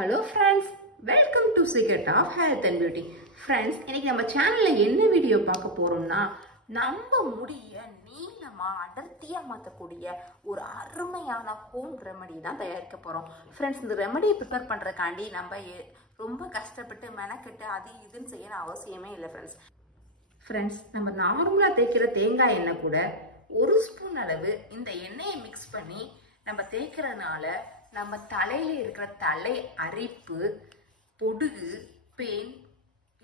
Hello friends, welcome to Secret of Health and Beauty. Friends, இன்னைக்கு நம்ம சேனல்ல என்ன வீடியோ பார்க்க போறோம்னா நம்ம முடிய நீளமா அடர்த்தியா மாத்தக்கூடிய ஒரு அருமையான ஹோம் ரெமெடி தான் தயாரிக்க போறோம். ஃப்ரெண்ட்ஸ், இந்த ரெமெடியை ப்ரிப்பேர் பண்றதுக்காண்டி நம்ம ரொம்ப கஷ்டப்பட்டு மெனக்கெட்டு அது இதுன்னு செய்யணும் அவசியமே இல்லை ஃப்ரெண்ட்ஸ். நம்ம நார்மலா தேய்க்கிற தேங்காய் எண்ணெய் கூட ஒரு ஸ்பூன் அளவு இந்த எண்ணெயை மிக்ஸ் பண்ணி நம்ம தேய்க்கிறதுனால நம்ம தலையில இருக்கிற தலை அரிப்பு, பொடுகு, பெயின்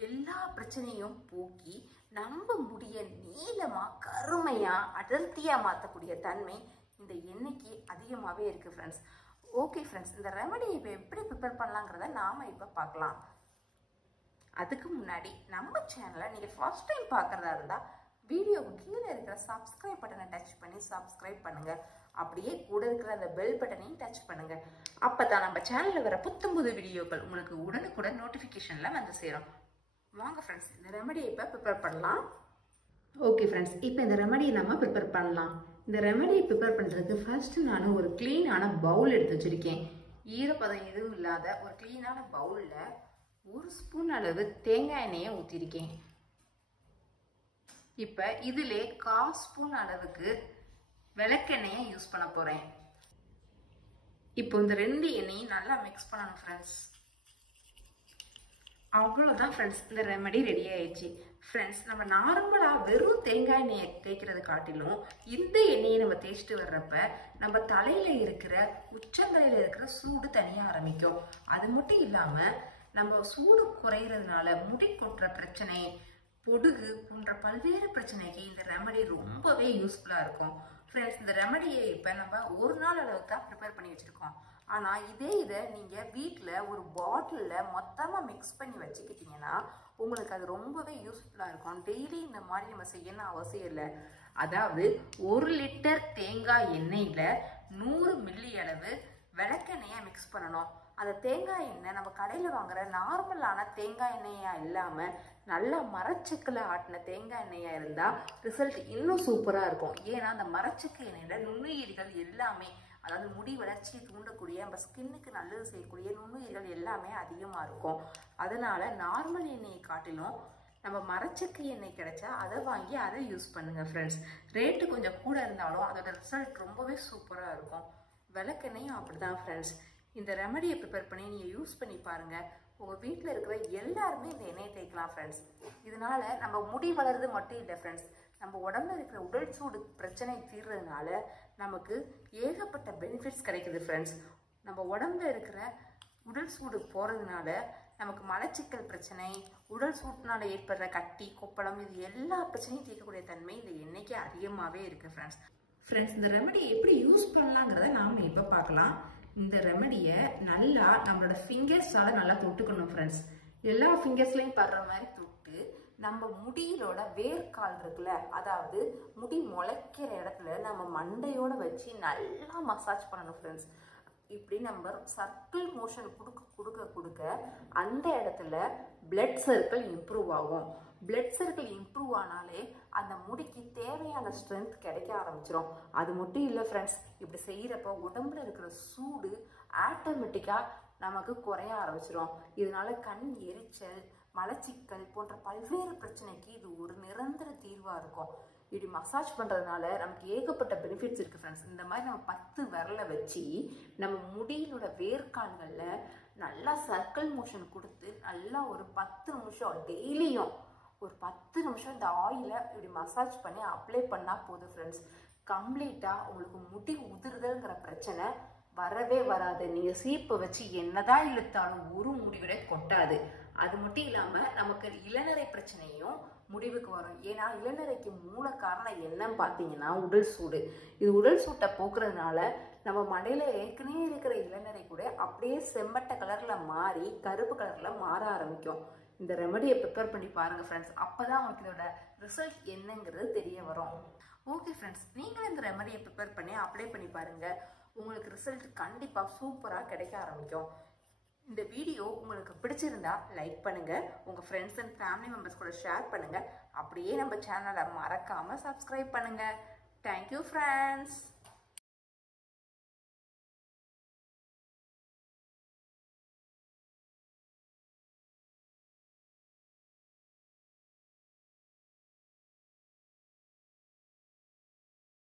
எல்லா பிரச்சனையும் போக்கி நம்ம முடிய நீளமா கருமையா அடர்த்தியா மாற்றக்கூடிய தன்மை இந்த எண்ணெய்க்கு அதிகமாகவே இருக்கு ஃப்ரெண்ட்ஸ். ஓகே ஃப்ரெண்ட்ஸ், இந்த ரெமெடி இப்போ எப்படி ப்ரிப்பேர் பண்ணலாங்கிறத நாம இப்போ பார்க்கலாம். அதுக்கு முன்னாடி நம்ம சேனலை நீங்கள் ஃபர்ஸ்ட் டைம் பார்க்குறதா இருந்தால் வீடியோவுக்கு கீழே இருக்கிற சப்ஸ்கிரைப் பட்டனை டச் பண்ணி சப்ஸ்கிரைப் பண்ணுங்க. அப்படியே கூட இருக்கிற அந்த பெல் பட்டனையும் டச் பண்ணுங்க. அப்பதான் நம்ம சேனல்ல வர புத்தம்புது வீடியோக்கள் உங்களுக்கு உடனுக்குடன் நோட்டிஃபிகேஷன்ல வந்து சேரும். வாங்க ஃப்ரெண்ட்ஸ், இந்த ரெமெடியை இப்போ ப்ரிப்பேர் பண்ணலாம். ஓகே ஃப்ரெண்ட்ஸ், இப்போ இந்த ரெமெடியை நம்ம ப்ரிப்பேர் பண்ணலாம். இந்த ரெமெடியை ப்ரிப்பேர் பண்ணுறதுக்கு ஃபர்ஸ்ட் நான் ஒரு க்ளீனான பவுல் எடுத்து வச்சிருக்கேன். ஈரப்பதம் எதுவும் இல்லாத ஒரு க்ளீனான பவுலில் ஒரு ஸ்பூன் அளவு தேங்காய் எண்ணெயை ஊற்றிருக்கேன். இப்போ இதிலே 1/4 ஸ்பூன் அளவுக்கு விளக்கெண்ணெயை யூஸ் பண்ண போகிறேன். இப்போ இந்த ரெண்டு எண்ணெயும் நல்லா மிக்ஸ் பண்ணணும் ஃப்ரெண்ட்ஸ். அவ்வளோதான் ஃப்ரெண்ட்ஸ், இந்த ரெமெடி ரெடி ஆயிடுச்சு. ஃப்ரெண்ட்ஸ், நம்ம நார்மலாக வெறும் தேங்காய் எண்ணெயை தேய்க்கிறது காட்டிலும் இந்த எண்ணெயை நம்ம தேய்ச்சிட்டு வர்றப்ப நம்ம தலையில் இருக்கிற உச்சந்தலையில் இருக்கிற சூடு தனியாக ஆரம்பிக்கும். அது மட்டும் இல்லாமல் நம்ம சூடு குறையிறதுனால முடி கொட்டுற பிரச்சனை, பொடுகு போன்ற பல்வேறு பிரச்சனைக்கு இந்த ரெமெடி ரொம்பவே யூஸ்ஃபுல்லாக இருக்கும் ஃப்ரெண்ட்ஸ். இந்த ரெமெடியை இப்போ நம்ம ஒரு நாள் அளவுக்கு தான் ப்ரிப்பேர் பண்ணி வச்சுருக்கோம். ஆனால் இதை நீங்கள் வீட்டில் ஒரு பாட்டிலில் மொத்தமாக மிக்ஸ் பண்ணி வச்சுக்கிட்டிங்கன்னா உங்களுக்கு அது ரொம்பவே யூஸ்ஃபுல்லாக இருக்கும். டெய்லி இந்த மாதிரி நம்ம செய்யணும் அவசியம் இல்லை. அதாவது 1 லிட்டர் தேங்காய் எண்ணெயில் 100 மில்லி அளவு விளக்கெண்ணெயை மிக்ஸ் பண்ணணும். அந்த தேங்காய் எண்ணெய் நம்ம கடையில் வாங்குற நார்மலான தேங்காய் எண்ணெயாக இல்லாமல் நல்லா மரச்செக்கில் ஆட்டின தேங்காய் எண்ணெயாக இருந்தால் ரிசல்ட் இன்னும் சூப்பராக இருக்கும். ஏன்னா அந்த மரச்செக்கு எண்ணெயில் நுண்ணுயிர்கள் எல்லாமே, அதாவது முடி வளர்ச்சியை தூண்டக்கூடிய நம்ம ஸ்கின்னுக்கு நல்லது செய்யக்கூடிய நுண்ணுயிர்கள் எல்லாமே அதிகமாக இருக்கும். அதனால் நார்மல் எண்ணெயை காட்டிலும் நம்ம மரச்செக்கு எண்ணெய் கிடைச்சா அதை வாங்கி அதை யூஸ் பண்ணுங்கள் ஃப்ரெண்ட்ஸ். ரேட்டு கொஞ்சம் கூட இருந்தாலும் அதோட ரிசல்ட் ரொம்பவே சூப்பராக இருக்கும். விளக்கெண்ணையும் அப்படி தான் ஃப்ரெண்ட்ஸ். இந்த ரெமெடியை ப்ரிப்பேர் பண்ணி நீங்கள் யூஸ் பண்ணி பாருங்கள். உங்கள் வீட்டில் இருக்கிற எல்லாருமே இந்த எண்ணெயை தேய்க்கலாம் ஃப்ரெண்ட்ஸ். இதனால் நம்ம முடி வளருது மட்டும் இல்லை ஃப்ரெண்ட்ஸ், நம்ம உடம்புல இருக்கிற உடல் சூடு பிரச்சனை தீர்றதுனால நமக்கு ஏகப்பட்ட பெனிஃபிட்ஸ் கிடைக்குது ஃப்ரெண்ட்ஸ். நம்ம உடம்புல இருக்கிற உடல் சூடு போகிறதுனால நமக்கு மலச்சிக்கல் பிரச்சனை, உடல் சூட்டினால ஏற்படுற கட்டி, கொப்பளம், இது எல்லா பிரச்சனையும் தீர்க்கக்கூடிய தன்மை இந்த எண்ணெய்க்கு அதிகமாகவே இருக்குது ஃப்ரெண்ட்ஸ். இந்த ரெமெடியை எப்படி யூஸ் பண்ணலாங்கிறத நாம் இப்போ பார்க்கலாம். இந்த ரெமெடியை நல்லா நம்மளோட ஃபிங்கர்ஸால் நல்லா தொட்டுக்கணும் ஃப்ரெண்ட்ஸ். எல்லா ஃபிங்கர்ஸ்லையும் படுற மாதிரி தொட்டு நம்ம முடியிலோட வேர்க்கால் இருக்குல்ல, அதாவது முடி முளைக்கிற இடத்துல நம்ம மண்டையோடு வச்சு நல்லா மசாஜ் பண்ணணும் ஃப்ரெண்ட்ஸ். இப்படி நம்ம சர்க்கிள் மோஷன் கொடுக்க அந்த இடத்துல பிளட் சர்க்கிள் இம்ப்ரூவ் ஆகும். பிளட் சர்க்கிள் இம்ப்ரூவ் ஆனாலே அந்த முடிக்கு தேவையான ஸ்ட்ரென்த் கிடைக்க ஆரம்பிச்சிடும். அது மட்டும் இல்லை ஃப்ரெண்ட்ஸ், இப்படி செய்கிறப்போ உடம்புல இருக்கிற சூடு ஆட்டோமேட்டிக்காக நமக்கு குறைய ஆரம்பிச்சிடும். இதனால கண் எரிச்சல், மலச்சிக்கல் போன்ற பல்வேறு பிரச்சனைக்கு இது ஒரு நிரந்தர தீர்வாக இருக்கும். இப்படி மசாஜ் பண்ணுறதுனால நமக்கு ஏகப்பட்ட பெனிஃபிட்ஸ் இருக்குது ஃப்ரெண்ட்ஸ். இந்த மாதிரி நம்ம 10 விரலை வச்சு நம்ம முடியிலோட வேர்க்கால்களில் நல்லா சர்க்கிள் மோஷன் கொடுத்து நல்லா ஒரு 10 நிமிஷம் டெய்லியும் ஒரு 10 நிமிஷம் இந்த ஆயிலை இப்படி மசாஜ் பண்ணி அப்ளை பண்ணால் போதும் ஃப்ரெண்ட்ஸ். கம்ப்ளீட்டாக உங்களுக்கு முடி உதிர்தல்ங்கிற பிரச்சனை வரவே வராது. நீங்கள் சீப்பை வச்சு என்னதான் இழுத்தாலும் ஒரு முடிவிட கொட்டாது. அது மட்டும் இல்லாமல் நமக்கு இளநரை பிரச்சனையும் முடிவுக்கு வரும். ஏன்னா இளநரைக்கு மூல காரணம் என்னன்னு பார்த்தீங்கன்னா உடல் சூடு. இது உடல் சூட்டை போக்குறதுனால நம்ம மண்டையில் ஏற்கனவே இருக்கிற இளநரை கூட அப்படியே செம்மட்ட கலரில் மாறி கருப்பு கலரில் மாற ஆரம்பிக்கும். இந்த ரெமெடியை ப்ரிப்பேர் பண்ணி பாருங்கள் ஃப்ரெண்ட்ஸ். அப்போ தான் உங்களுக்கு இதோட ரிசல்ட் என்னங்கிறது தெரிய வரும். ஓகே ஃப்ரெண்ட்ஸ், நீங்களும் இந்த ரெமெடியை ப்ரிப்பேர் பண்ணி அப்ளை பண்ணி பாருங்கள். உங்களுக்கு ரிசல்ட் கண்டிப்பாக சூப்பராக கிடைக்க ஆரம்பிக்கும். இந்த வீடியோ உங்களுக்கு பிடிச்சிருந்தா லைக் பண்ணுங்கள், உங்கள் ஃப்ரெண்ட்ஸ் அண்ட் ஃபேமிலி மெம்பர்ஸ் கூட ஷேர் பண்ணுங்கள். அப்படியே நம்ம சேனலை மறக்காமல் சப்ஸ்கிரைப் பண்ணுங்கள். Thank you friends.